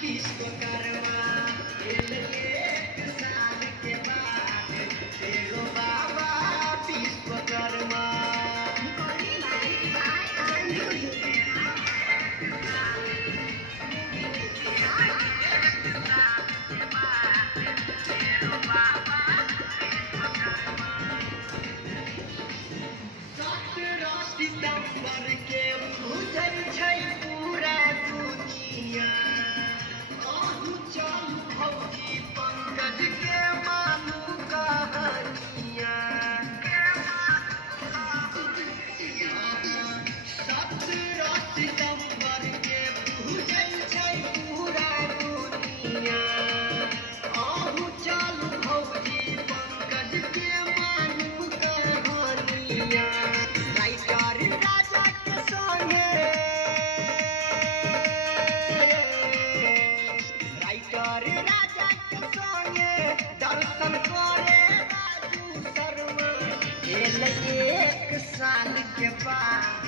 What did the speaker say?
विश्वकर्मा एक साल के बाद तेरो बाबा विश्वकर्मा। सितंबर के बुझल छै पूरा दुनिया। आहू चलू भौजी पंकज के मानू कहानिया। 17 सितंबर के बुझल छै पूरा दुनिया। आहू चलू भौजी पंकज के मानू कहानिया। राइटर राजा के संगे दर्शन करे राजू शर्मा। एक साल के बाद